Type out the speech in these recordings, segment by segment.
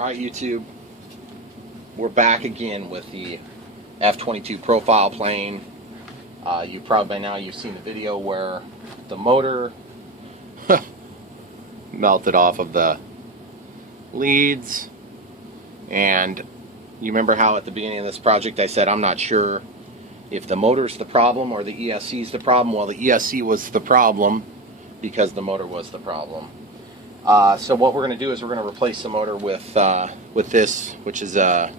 Alright, YouTube, we're back again with the F-22 profile plane. You probably by now you've seen the video where the motor melted off of the leads, and you remember how at the beginning of this project I said I'm not sure if the motor's the problem or the ESC's the problem. Well, the ESC was the problem because the motor was the problem. So what we're going to do is we're going to replace the motor with this, which is a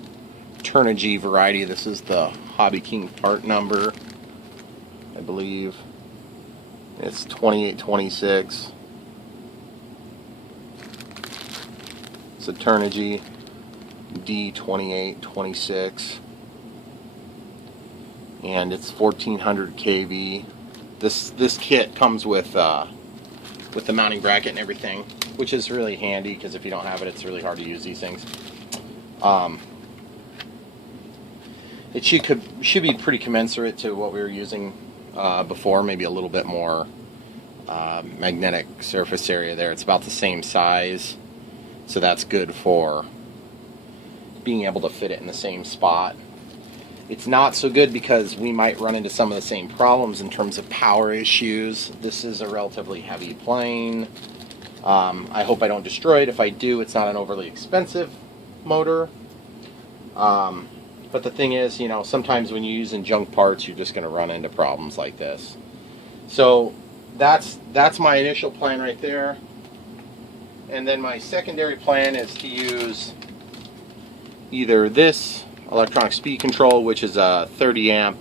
Turnigy variety. This is the Hobby King part number. I believe it's 2826. It's a Turnigy D2826, and it's 1400 kV. This kit comes with the mounting bracket and everything, which is really handy because if you don't have it, it's really hard to use these things. It should be pretty commensurate to what we were using before, maybe a little bit more magnetic surface area there. It's about the same size, so that's good for being able to fit it in the same spot. It's not so good because we might run into some of the same problems in terms of power issues. This is a relatively heavy plane. I hope I don't destroy it. If I do, it's not an overly expensive motor. But the thing is, you know, sometimes when you're using junk parts, you're just going to run into problems like this. So that's my initial plan right there. And then my secondary plan is to use either this electronic speed control, which is a 30 amp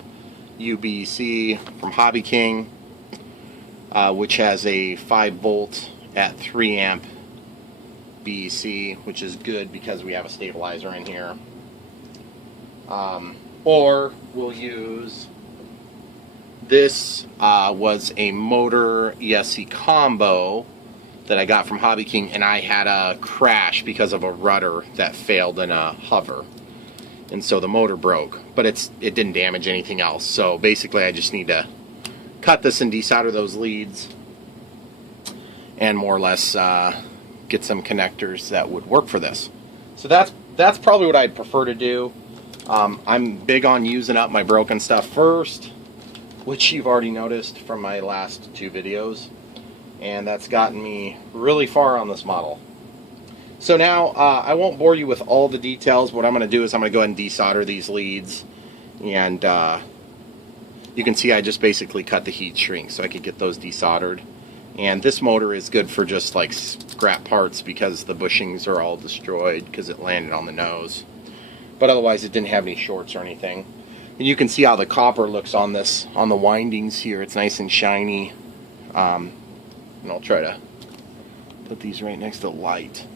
UBC from Hobby King, which has a 5 volt at 3 amp BEC, which is good because we have a stabilizer in here. Or we'll use this. Was a motor ESC combo that I got from Hobby King, and I had a crash because of a rudder that failed in a hover, and so the motor broke, but it didn't damage anything else. So basically I just need to cut this and desolder those leads and more or less get some connectors that would work for this. So that's probably what I'd prefer to do. I'm big on using up my broken stuff first, which you've already noticed from my last 2 videos, and that's gotten me really far on this model. So now I won't bore you with all the details. What I'm going to do is I'm going to go ahead and desolder these leads, and you can see I just basically cut the heat shrink so I could get those desoldered. And this motor is good for just like scrap parts because the bushings are all destroyed because it landed on the nose. But otherwise it didn't have any shorts or anything. And you can see how the copper looks on this, on the windings here. It's nice and shiny. And I'll try to put these right next to the light.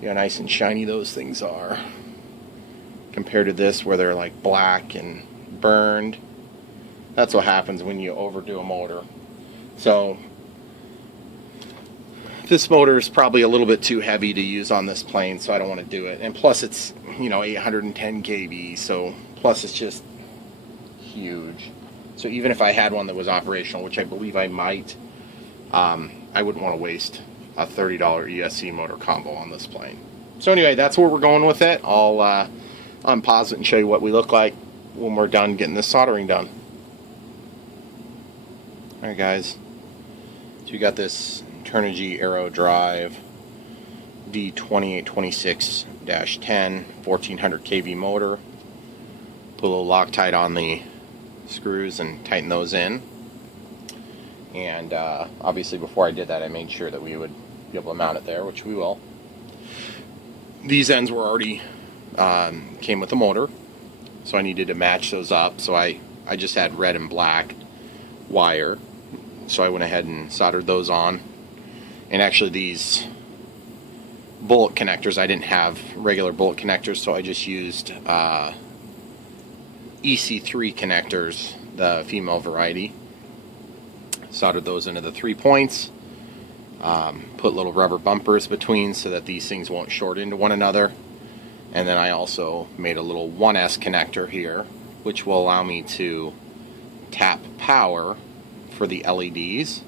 See how nice and shiny those things are compared to this where they're like black and burned. That's what happens when you overdo a motor. So this motor is probably a little bit too heavy to use on this plane, so I don't want to do it. And plus it's, you know, 810 kV, so plus it's just huge. So even if I had one that was operational, which I believe I might, I wouldn't want to waste a $30 ESC motor combo on this plane. So anyway, that's where we're going with it. I'll unpause it and show you what we look like when we're done getting this soldering done. Alright guys, so we got this Turnigy Aero Drive D2826-10 1400 kV motor. Put a little Loctite on the screws and tighten those in. And obviously before I did that I made sure that we would be able to mount it there, which we will. These ends were already came with the motor, so I needed to match those up. So I just had red and black wire, so I went ahead and soldered those on. And actually these bullet connectors, I didn't have regular bullet connectors, so I just used EC3 connectors, the female variety. Soldered those into the 3 points, put little rubber bumpers between so that these things won't short into one another. And then I also made a little 1S connector here, which will allow me to tap power for the LEDs.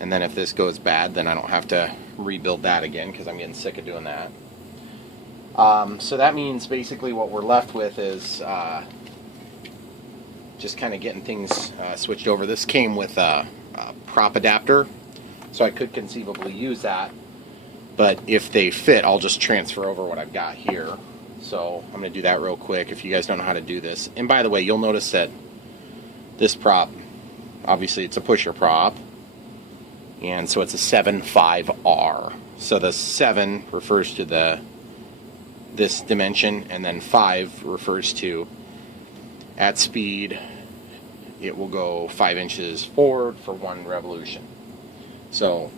And then if this goes bad, then I don't have to rebuild that again because I'm getting sick of doing that. So that means basically what we're left with is just kind of getting things switched over. This came with a prop adapter, so I could conceivably use that. But if they fit, I'll just transfer over what I've got here. So I'm going to do that real quick if you guys don't know how to do this. And by the way, you'll notice that this prop, obviously it's a pusher prop. And so it's a 7.5R. So the 7 refers to this dimension, and then 5 refers to at speed it will go 5 inches forward for 1 revolution. So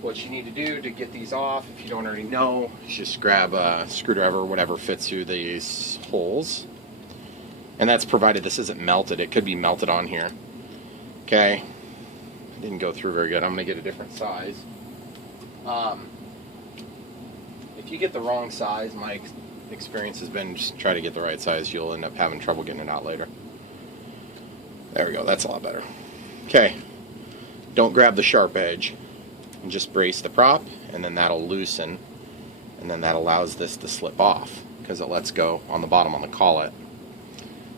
what you need to do to get these off, if you don't already know, is just grab a screwdriver or whatever fits through these holes. And that's provided this isn't melted. It could be melted on here. Okay. Didn't go through very good. I'm going to get a different size. If you get the wrong size, my experience has been just try to get the right size. You'll end up having trouble getting it out later. There we go. That's a lot better. Okay. Don't grab the sharp edge. And just brace the prop, and then that'll loosen, and then that allows this to slip off because it lets go on the bottom on the collet.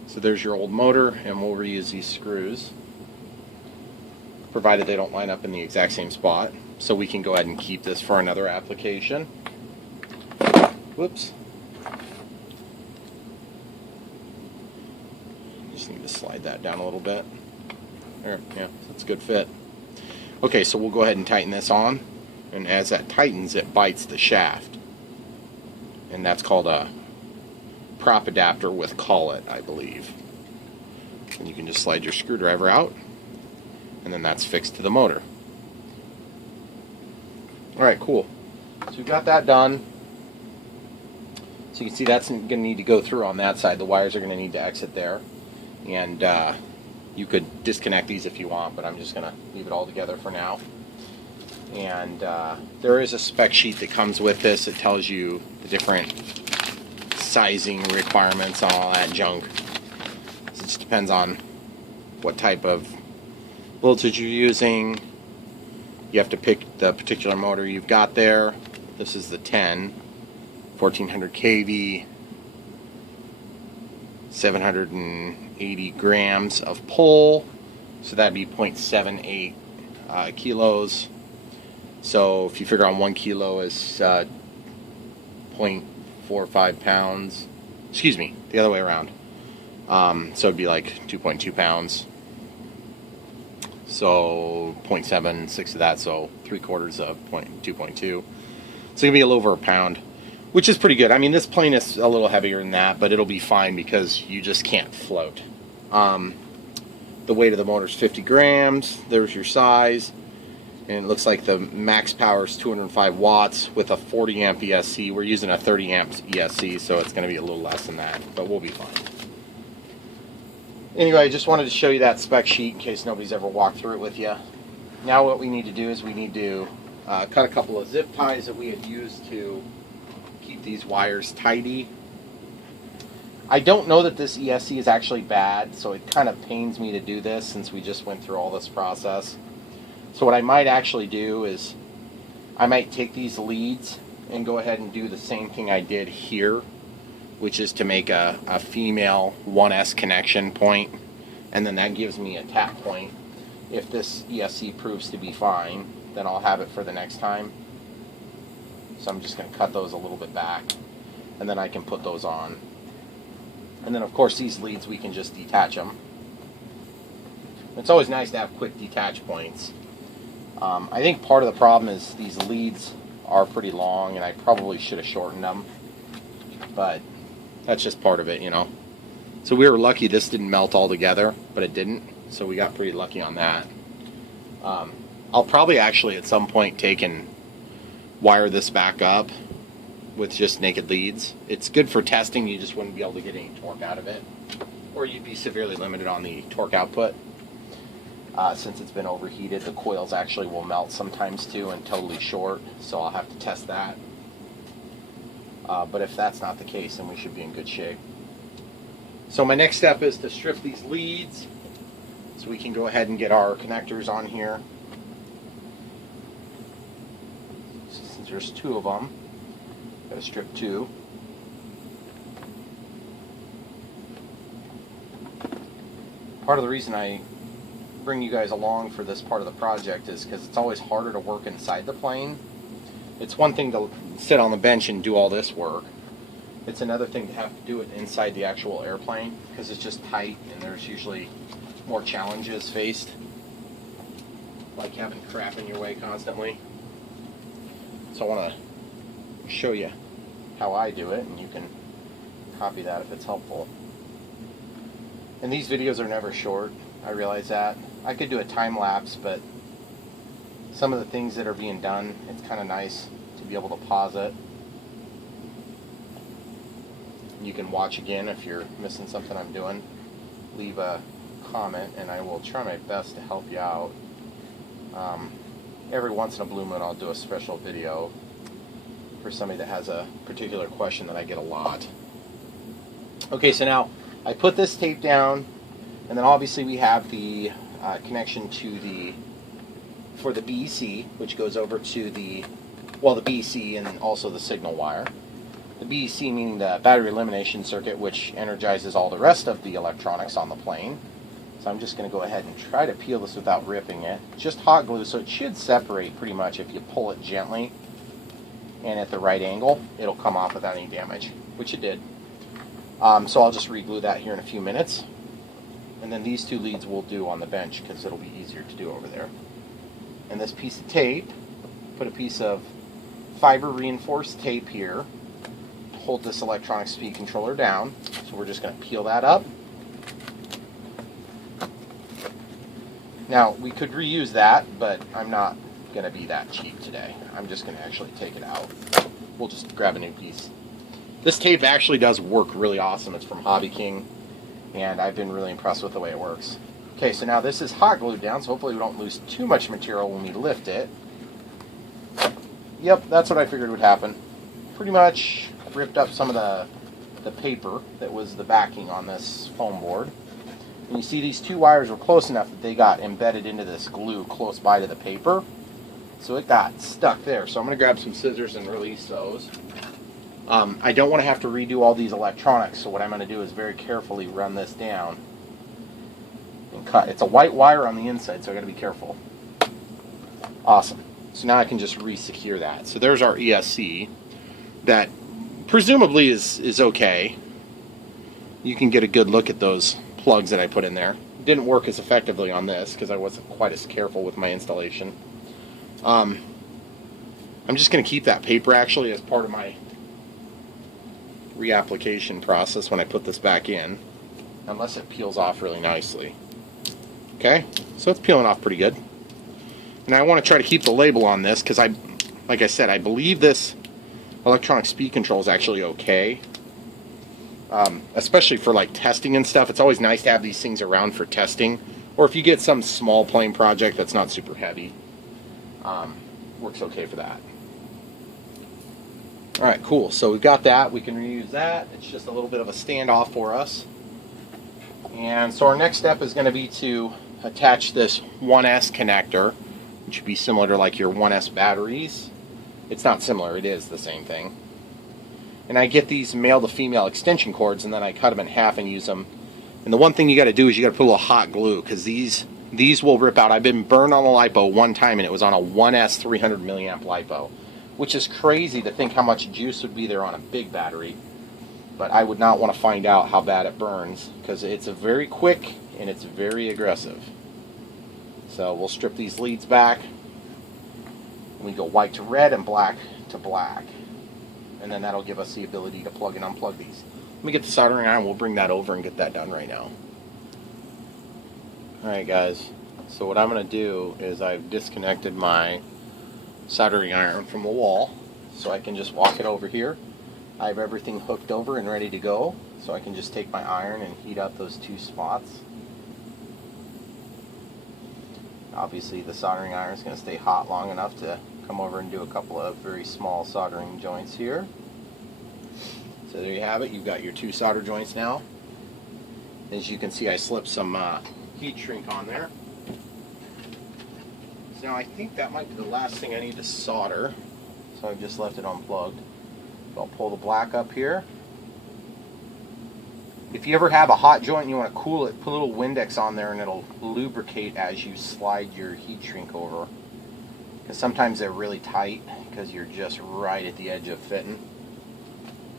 So there's your old motor, and we'll reuse these screws, provided they don't line up in the exact same spot. So we can go ahead and keep this for another application. Whoops. Just need to slide that down a little bit. There, yeah, that's a good fit. Okay, so we'll go ahead and tighten this on, and as that tightens, it bites the shaft. And that's called a prop adapter with collet, I believe. And you can just slide your screwdriver out, and then that's fixed to the motor. Alright, cool. So we've got that done. So you can see that's going to need to go through on that side. The wires are going to need to exit there. And you could disconnect these if you want, but I'm just going to leave it all together for now. And there is a spec sheet that comes with this. It tells you the different sizing requirements and all that junk. So it just depends on what type of voltage you're using. You have to pick the particular motor you've got there. This is the 10, 1400 kV, 780 grams of pull, so that'd be 0.78 kilos. So if you figure on 1 kilo is 0.45 pounds, excuse me, the other way around. So it'd be like 2.2 pounds. So 0.76 of that, so 3/4 of 2.2. So it's gonna be a little over a pound, which is pretty good. I mean, this plane is a little heavier than that, but it'll be fine because you just can't float. The weight of the motor is 50 grams. There's your size. And it looks like the max power is 205 watts with a 40 amp ESC. We're using a 30 amp ESC, so it's going to be a little less than that, but we'll be fine. Anyway, I just wanted to show you that spec sheet in case nobody's ever walked through it with you. Now what we need to do is we need to cut a couple of zip ties that we had used to keep these wires tidy. I don't know that this ESC is actually bad, so it kind of pains me to do this since we just went through all this process. So what I might actually do is I might take these leads and go ahead and do the same thing I did here, which is to make a female 1S connection point, and then that gives me a tap point. If this ESC proves to be fine, then I'll have it for the next time. So I'm just going to cut those a little bit back, and then I can put those on. And then of course these leads we can just detach them. It's always nice to have quick detach points. I think part of the problem is these leads are pretty long, and I probably should have shortened them, but that's just part of it, you know. So we were lucky this didn't melt all together, but it didn't, so we got pretty lucky on that. I'll probably actually at some point take and wire this back up with just naked leads. It's good for testing. You just wouldn't be able to get any torque out of it, or you'd be severely limited on the torque output. Since it's been overheated, the coils actually will melt sometimes too and totally short, so I'll have to test that. But if that's not the case, then we should be in good shape. So my next step is to strip these leads so we can go ahead and get our connectors on here. Since there's two of them, got to strip two. Part of the reason I bring you guys along for this part of the project is because it's always harder to work inside the plane. It's one thing to sit on the bench and do all this work. It's another thing to have to do it inside the actual airplane because it's just tight and there's usually more challenges faced, like having crap in your way constantly. So I want to show you how I do it, and you can copy that if it's helpful. And these videos are never short, I realize that. I could do a time lapse, but some of the things that are being done, it's kind of nice to be able to pause it. You can watch again if you're missing something I'm doing. Leave a comment and I will try my best to help you out. Every once in a blue moon I'll do a special video for somebody that has a particular question that I get a lot. Okay, so now I put this tape down, and then obviously we have the connection to for the BEC, which goes over to the BEC and also the signal wire. The BEC meaning the battery elimination circuit, which energizes all the rest of the electronics on the plane. So I'm just going to go ahead and try to peel this without ripping it. Just hot glue, so it should separate pretty much if you pull it gently and at the right angle. It'll come off without any damage, which it did. So I'll just re-glue that here in a few minutes. And then these two leads we'll do on the bench because it'll be easier to do over there. And this piece of tape, put a piece of fiber reinforced tape here to hold this electronic speed controller down. So we're just going to peel that up. Now we could reuse that, but I'm not going to be that cheap today. I'm just going to actually take it out. We'll just grab a new piece. This tape actually does work really awesome. It's from Hobby King, and I've been really impressed with the way it works. Okay, so now this is hot glued down, so hopefully we don't lose too much material when we lift it. Yep, that's what I figured would happen. Pretty much ripped up some of the paper that was the backing on this foam board. And you see these two wires were close enough that they got embedded into this glue close by to the paper. So it got stuck there. So I'm going to grab some scissors and release those. I don't want to have to redo all these electronics, so what I'm going to do is very carefully run this down and cut. It's a white wire on the inside, so I got to be careful. Awesome. So now I can just re-secure that. So there's our ESC that presumably is okay. You can get a good look at those plugs that I put in there. It didn't work as effectively on this because I wasn't quite as careful with my installation. I'm just going to keep that paper actually as part of my reapplication process when I put this back in, unless it peels off really nicely. Okay, so it's peeling off pretty good. And I want to try to keep the label on this because like I said, I believe this electronic speed control is actually okay. Especially for like testing and stuff. It's always nice to have these things around for testing, or if you get some small plane project that's not super heavy. Works okay for that. Alright, cool. So we've got that. We can reuse that. It's just a little bit of a standoff for us. And so our next step is going to be to attach this 1S connector, which would be similar to like your 1S batteries. It's not similar, it is the same thing. And I get these male to female extension cords, and then I cut them in half and use them. And the one thing you got to do is you got to put a little hot glue, because these will rip out. I've been burned on a LiPo one time, and it was on a 1S 300 milliamp LiPo, which is crazy to think how much juice would be there on a big battery. But I would not want to find out how bad it burns, because it's a very quick and it's very aggressive. So we'll strip these leads back. We go white to red and black to black. And then that'll give us the ability to plug and unplug these. Let me get the soldering iron. We'll bring that over and get that done right now. Alright guys, so what I'm going to do is I've disconnected my soldering iron from the wall, so I can just walk it over here. I have everything hooked over and ready to go, so I can just take my iron and heat up those two spots. Obviously the soldering iron is going to stay hot long enough to come over and do a couple of very small soldering joints here. So there you have it. You've got your two solder joints now. As you can see, I slipped some heat shrink on there. So now I think that might be the last thing I need to solder. So I've just left it unplugged. So I'll pull the black up here. If you ever have a hot joint and you want to cool it, put a little Windex on there and it'll lubricate as you slide your heat shrink over. Because sometimes they're really tight because you're just right at the edge of fitting.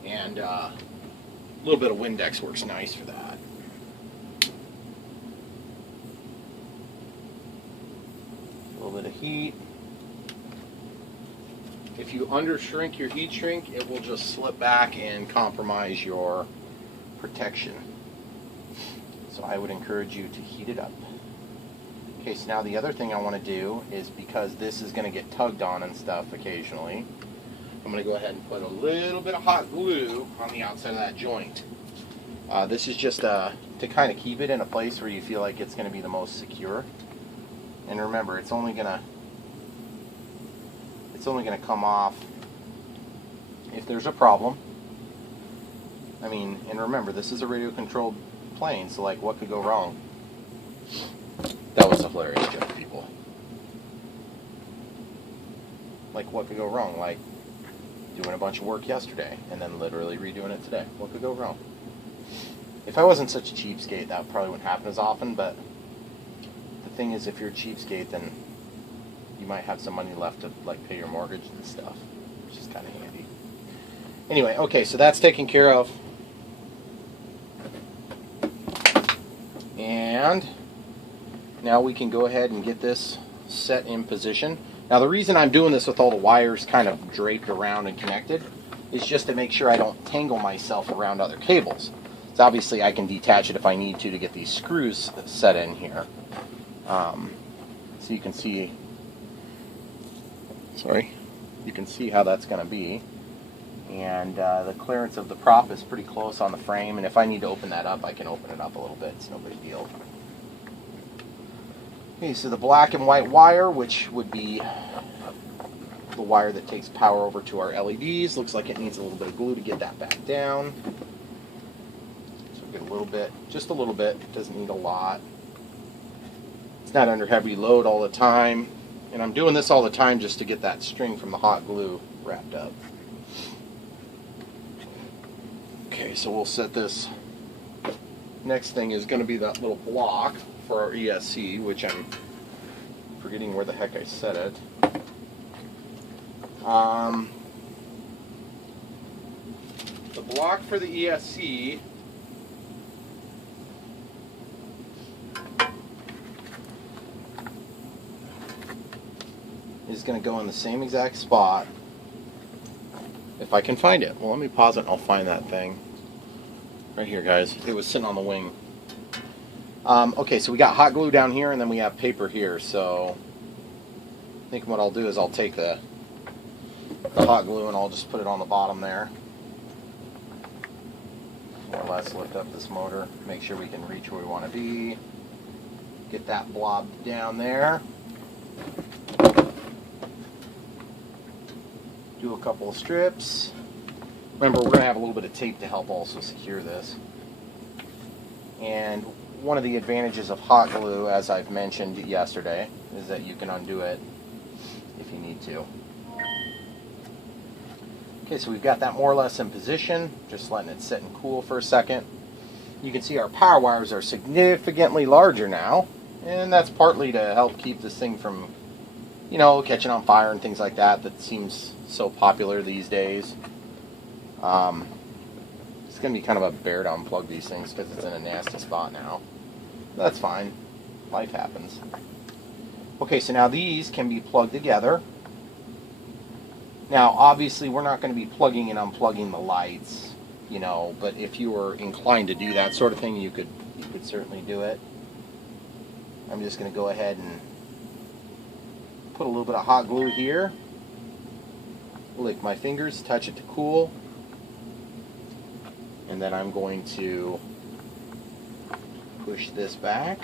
And a little bit of Windex works nice for that. A little bit of heat. If you undershrink your heat shrink, it will just slip back and compromise your protection. So I would encourage you to heat it up. Okay, so now the other thing I want to do is, because this is going to get tugged on and stuff occasionally, I'm going to go ahead and put a little bit of hot glue on the outside of that joint. This is just to kind of keep it in a place where you feel like it's going to be the most secure. And remember, it's only going to come off if there's a problem. I mean, and remember, this is a radio-controlled plane, so like, what could go wrong? That was a hilarious joke, people. Like, what could go wrong? Like, doing a bunch of work yesterday, and then literally redoing it today. What could go wrong? If I wasn't such a cheapskate, that probably wouldn't happen as often, but the thing is, if you're a cheapskate, then you might have some money left to, like, pay your mortgage and stuff, which is kind of handy. Anyway, okay, so that's taken care of. And now we can go ahead and get this set in position. Now the reason I'm doing this with all the wires kind of draped around and connected is just to make sure I don't tangle myself around other cables. So obviously I can detach it if I need to get these screws set in here. So you can see, you can see how that's going to be. And the clearance of the prop is pretty close on the frame, and if I need to open that up, I can open it up a little bit. It's no big deal. Okay, so the black and white wire, which would be the wire that takes power over to our LEDs, looks like it needs a little bit of glue to get that back down. So get a little bit, just a little bit. It doesn't need a lot. It's not under heavy load all the time, and I'm doing this all the time just to get that string from the hot glue wrapped up. Okay, so we'll set this. Next thing is going to be that little block for our ESC, which I'm forgetting where the heck I set it. The block for the ESC is going to go in the same exact spot if I can find it. Well, let me pause it and I'll find that thing. Right here, guys. It was sitting on the wing. Okay, so we got hot glue down here, and then we have paper here. So I think what I'll do is I'll take the hot glue and I'll just put it on the bottom there. More or less lift up this motor, make sure we can reach where we want to be. Get that blob down there. Do a couple of strips. Remember, we're going to have a little bit of tape to help also secure this. And one of the advantages of hot glue, as I've mentioned yesterday, is that you can undo it if you need to. Okay, so we've got that more or less in position, just letting it sit and cool for a second. You can see our power wires are significantly larger now, and that's partly to help keep this thing from, you know, catching on fire and things like that. That seems so popular these days. It's going to be kind of a bear to unplug these things because it's in a nasty spot now. That's fine. Life happens. Okay, so now these can be plugged together. Now, obviously, we're not going to be plugging and unplugging the lights, you know, but if you were inclined to do that sort of thing, you could certainly do it. I'm just going to go ahead and put a little bit of hot glue here. Lick my fingers, touch it to cool. And then I'm going to push this back,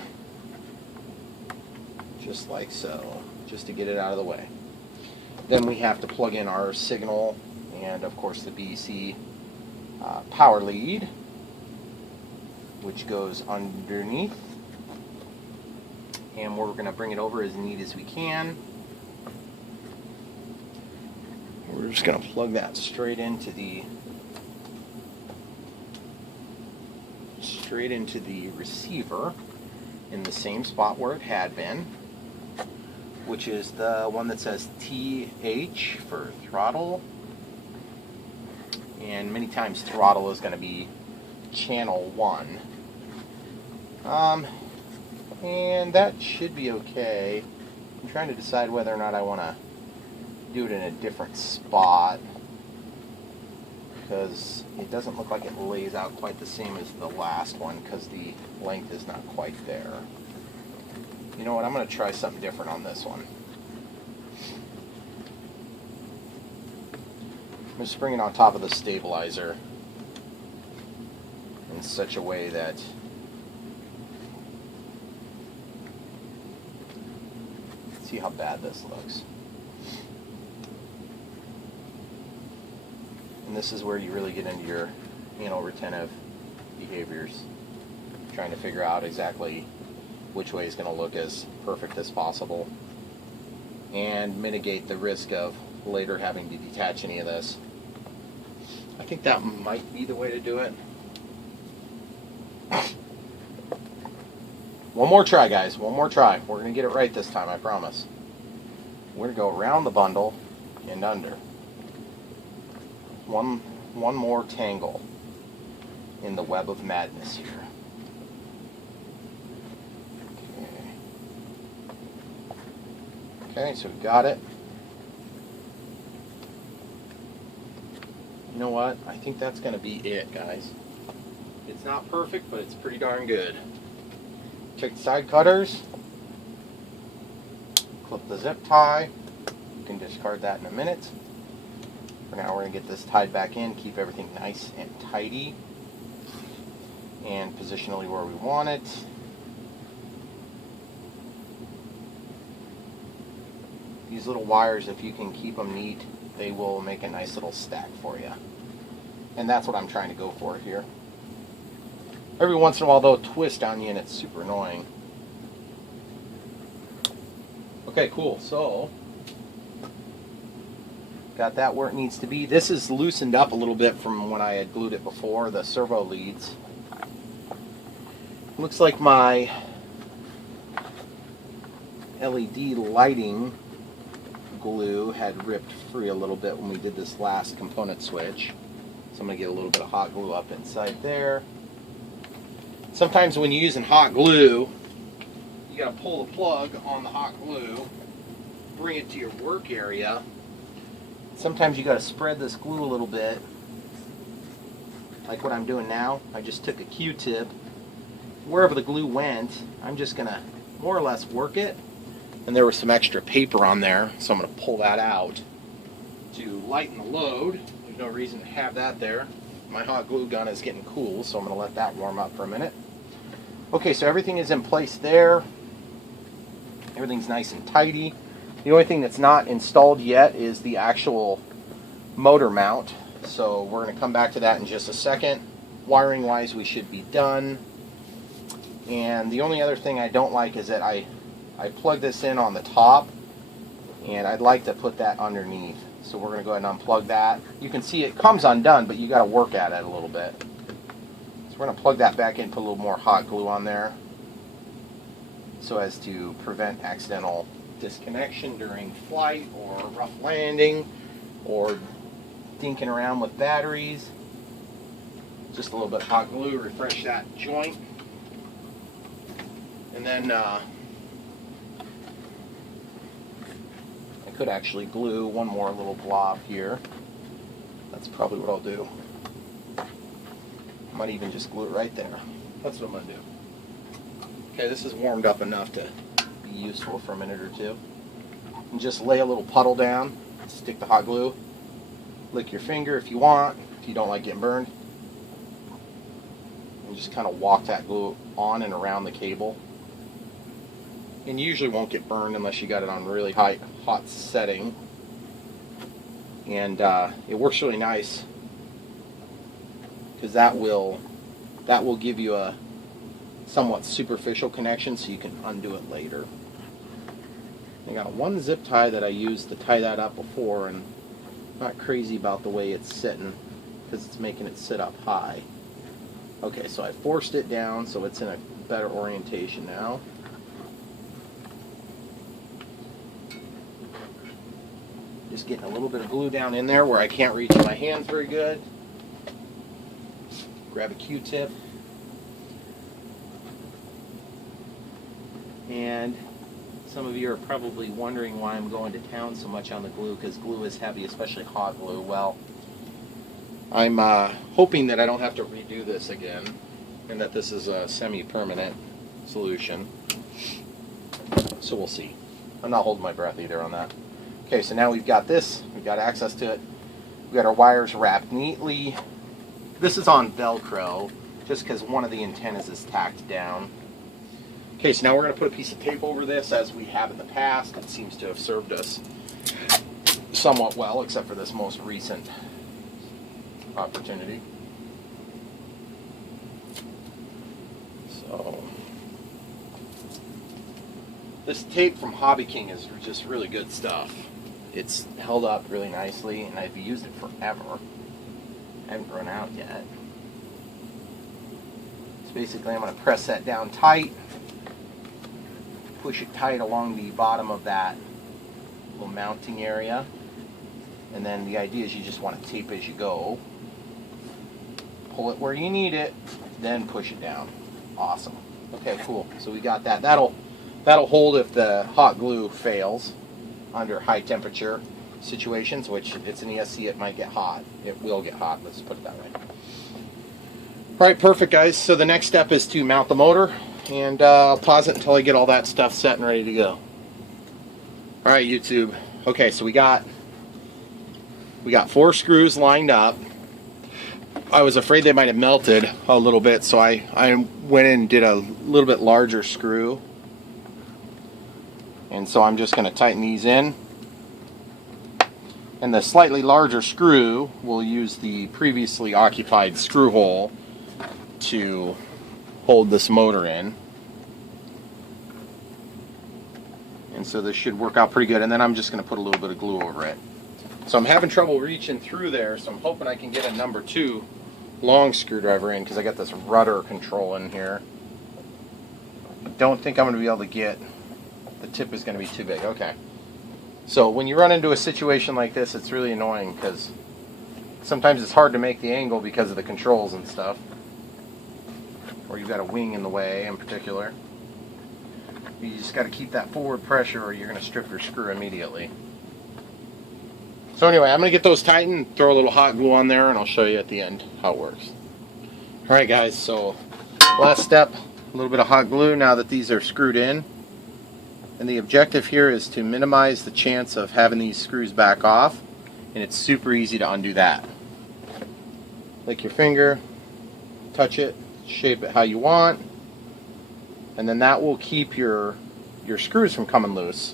just like so, just to get it out of the way. Then we have to plug in our signal and, of course, the BC power lead, which goes underneath. And we're going to bring it over as neat as we can. We're just going to plug that straight into the straight into the receiver in the same spot where it had been, which is the one that says TH for throttle. And many times throttle is going to be channel 1. And that should be okay. I'm trying to decide whether or not I want to do it in a different spot, because it doesn't look like it lays out quite the same as the last one, because the length is not quite there. You know what, I'm going to try something different on this one. I'm just bring it on top of the stabilizer in such a way that see how bad this looks. And this is where you really get into your anal retentive behaviors, trying to figure out exactly which way is going to look as perfect as possible and mitigate the risk of later having to detach any of this. I think that might be the way to do it. One more try, guys. One more try. We're going to get it right this time, I promise. We're going to go around the bundle and under. One more tangle in the web of madness here. Okay, so we got it. You know what? I think that's going to be it, guys. It's not perfect, but it's pretty darn good. Check the side cutters. Clip the zip tie. You can discard that in a minute. For now, we're going to get this tied back in, keep everything nice and tidy and positionally where we want it. These little wires, if you can keep them neat, they will make a nice little stack for you. And that's what I'm trying to go for here. Every once in a while, they'll twist on you and it's super annoying. Okay, cool. So, got that where it needs to be. This is loosened up a little bit from when I had glued it before, the servo leads. Looks like my LED lighting glue had ripped free a little bit when we did this last component switch. So I'm going to get a little bit of hot glue up inside there. Sometimes when you're using hot glue, you got to pull the plug on the hot glue, bring it to your work area. Sometimes you got to spread this glue a little bit, like what I'm doing now. I just took a Q-tip. Wherever the glue went, I'm just going to more or less work it. And there was some extra paper on there, so I'm going to pull that out to lighten the load. There's no reason to have that there. My hot glue gun is getting cool, so I'm going to let that warm up for a minute. Okay, so everything is in place there. Everything's nice and tidy. The only thing that's not installed yet is the actual motor mount. So we're going to come back to that in just a second. Wiring wise, we should be done. And the only other thing I don't like is that I plug this in on the top, and I'd like to put that underneath. So we're going to go ahead and unplug that. You can see it comes undone, but you got to work at it a little bit. So we're going to plug that back in, put a little more hot glue on there so as to prevent accidental disconnection during flight or rough landing or dinking around with batteries. Just a little bit of hot glue, refresh that joint. And then I could actually glue one more little blob here. That's probably what I'll do. I might even just glue it right there. That's what I'm going to do. Okay, this is warmed up enough to be useful for a minute or two. And just lay a little puddle down, stick the hot glue, lick your finger if you want, if you don't like getting burned. And just kind of walk that glue on and around the cable. And you usually won't get burned unless you got it on really hot setting. And it works really nice because that will give you a somewhat superficial connection, so you can undo it later. I got one zip tie that I used to tie that up before, and I'm not crazy about the way it's sitting because it's making it sit up high. Okay, so I forced it down so it's in a better orientation now. Just getting a little bit of glue down in there where I can't reach my hands very good. Grab a Q-tip. And some of you are probably wondering why I'm going to town so much on the glue, because glue is heavy, especially hot glue. Well, I'm hoping that I don't have to redo this again, and that this is a semi-permanent solution. So we'll see. I'm not holding my breath either on that. Okay, so now we've got this. We've got access to it. We've got our wires wrapped neatly. This is on Velcro, just because one of the antennas is tacked down. Okay, so now we're going to put a piece of tape over this, as we have in the past. It seems to have served us somewhat well, except for this most recent opportunity. So this tape from Hobby King is just really good stuff. It's held up really nicely, and I've used it forever. I haven't run out yet. So basically I'm going to press that down tight, push it tight along the bottom of that little mounting area, and then the idea is you just want to tape as you go. Pull it where you need it, then push it down. Awesome. Okay, cool. So we got that. That'll hold if the hot glue fails under high temperature situations, which if it's an ESC, it might get hot. It will get hot, let's put it that way. Alright, perfect guys. So the next step is to mount the motor, and I'll pause it until I get all that stuff set and ready to go. Alright YouTube. Okay, so we got 4 screws lined up. I was afraid they might have melted a little bit, so I went in and did a little bit larger screw. And so I'm just going to tighten these in. And the slightly larger screw will use the previously occupied screw hole to hold this motor in. And so this should work out pretty good. And then I'm just going to put a little bit of glue over it. So I'm having trouble reaching through there, so I'm hoping I can get a number 2 long screwdriver in, because I got this rudder control in here. I don't think I'm going to be able to get, the tip is going to be too big. Okay. So when you run into a situation like this, it's really annoying, because sometimes it's hard to make the angle because of the controls and stuff. Or you've got a wing in the way in particular. You just got to keep that forward pressure, or you're going to strip your screw immediately. So anyway, I'm going to get those tightened, throw a little hot glue on there, and I'll show you at the end how it works. Alright guys, so last step, a little bit of hot glue now that these are screwed in. And the objective here is to minimize the chance of having these screws back off, and it's super easy to undo that. Lick your finger, touch it, shape it how you want, and then that will keep your screws from coming loose.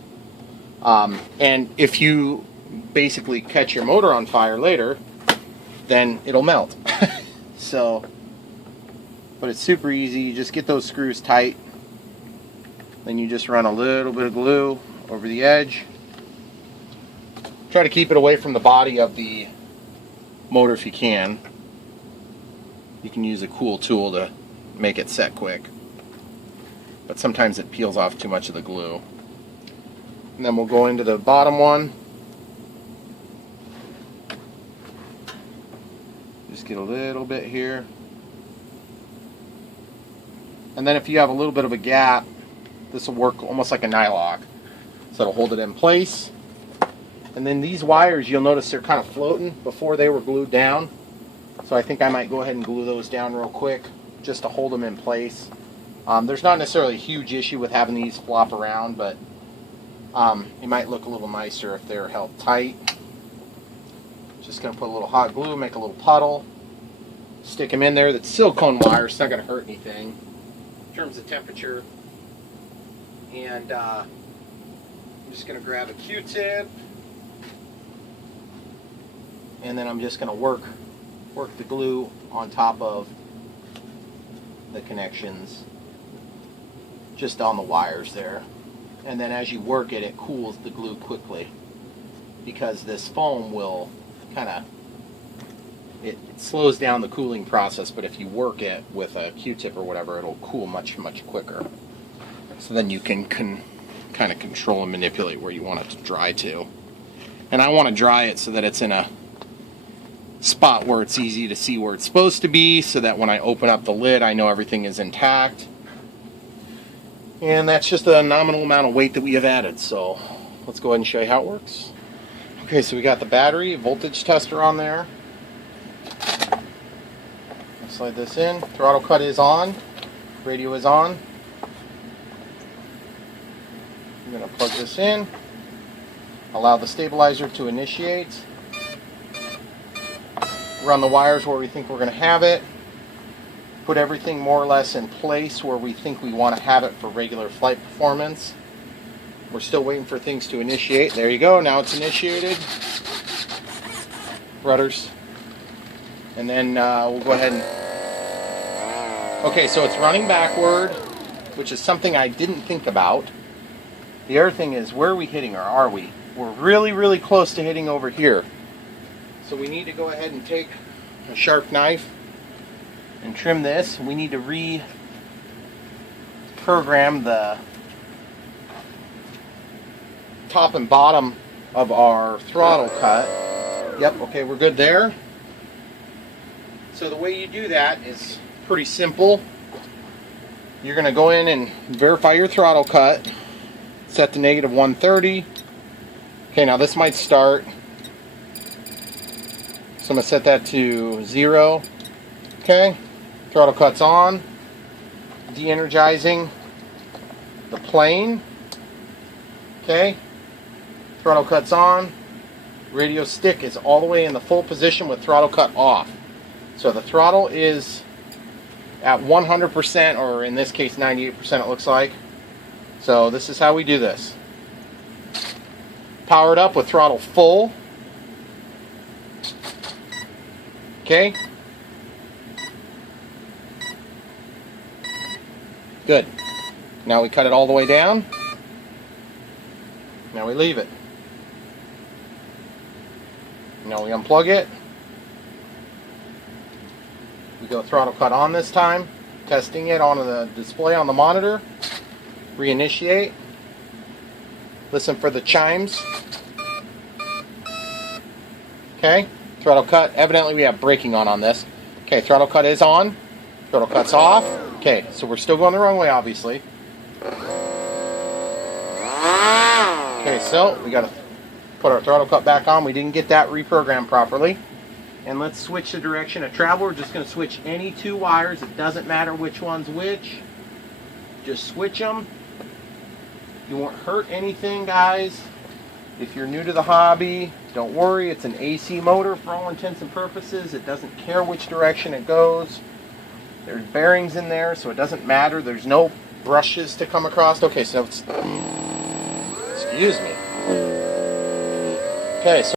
And if you basically catch your motor on fire later, then it'll melt. So, but it's super easy. You just get those screws tight, then you just run a little bit of glue over the edge. Try to keep it away from the body of the motor if you can. You can use a cool tool to make it set quick, but sometimes it peels off too much of the glue. And then we'll go into the bottom one. Just get a little bit here. And then if you have a little bit of a gap, this will work almost like a nylock. So it'll hold it in place. And then these wires, you'll notice they're kind of floating before they were glued down. So I think I might go ahead and glue those down real quick just to hold them in place. There's not necessarily a huge issue with having these flop around, but it might look a little nicer if they're held tight. Just going to put a little hot glue, make a little puddle, stick them in there. That's silicone wire, it's not going to hurt anything in terms of temperature. And I'm just going to grab a Q-tip, and then I'm just going to work the glue on top of the connections, just on the wires there. And then as you work it, it cools the glue quickly, because this foam will kind of it slows down the cooling process, but if you work it with a Q-tip or whatever, it'll cool much quicker. So then you can kind of control and manipulate where you want it to dry to. And I want to dry it so that it's in a spot where it's easy to see where it's supposed to be, so that when I open up the lid, I know everything is intact. And that's just a nominal amount of weight that we have added. So let's go ahead and show you how it works. Okay, so we got the battery voltage tester on there. Slide this in. Throttle cut is on. Radio is on. I'm going to plug this in. Allow the stabilizer to initiate. Run the wires where we think we're going to have it. Put everything more or less in place where we think we want to have it for regular flight performance. We're still waiting for things to initiate. There you go. Now it's initiated. Rudders. And then we'll go ahead and... Okay, so it's running backward, which is something I didn't think about. The other thing is, where are we hitting, or are we? We're really close to hitting over here. So we need to go ahead and take a sharp knife and trim this. We need to reprogram the top and bottom of our throttle cut. Yep, okay, we're good there. So the way you do that is pretty simple. You're going to go in and verify your throttle cut. Set to negative 130. Okay, now this might start. So I'm going to set that to 0. Okay, throttle cut's on. De-energizing the plane. Okay, throttle cut's on. Radio stick is all the way in the full position with throttle cut off. So the throttle is at 100%, or in this case 98% it looks like. So this is how we do this. Power it up with throttle full. Okay. Good. Now we cut it all the way down. Now we leave it. Now we unplug it. We go throttle cut on this time, testing it on the display on the monitor. Reinitiate. Listen for the chimes. Okay, throttle cut. Evidently we have braking on this. Okay, throttle cut is on. Throttle cut's off. Okay, so we're still going the wrong way, obviously. Okay, so we got to put our throttle cut back on. We didn't get that reprogrammed properly. And let's switch the direction of travel. We're just going to switch any two wires. It doesn't matter which one's which. Just switch them. You won't hurt anything, guys. If you're new to the hobby, don't worry. It's an AC motor for all intents and purposes. It doesn't care which direction it goes. There's bearings in there, so it doesn't matter. There's no brushes to come across. Okay, so it's... Excuse me. Okay, so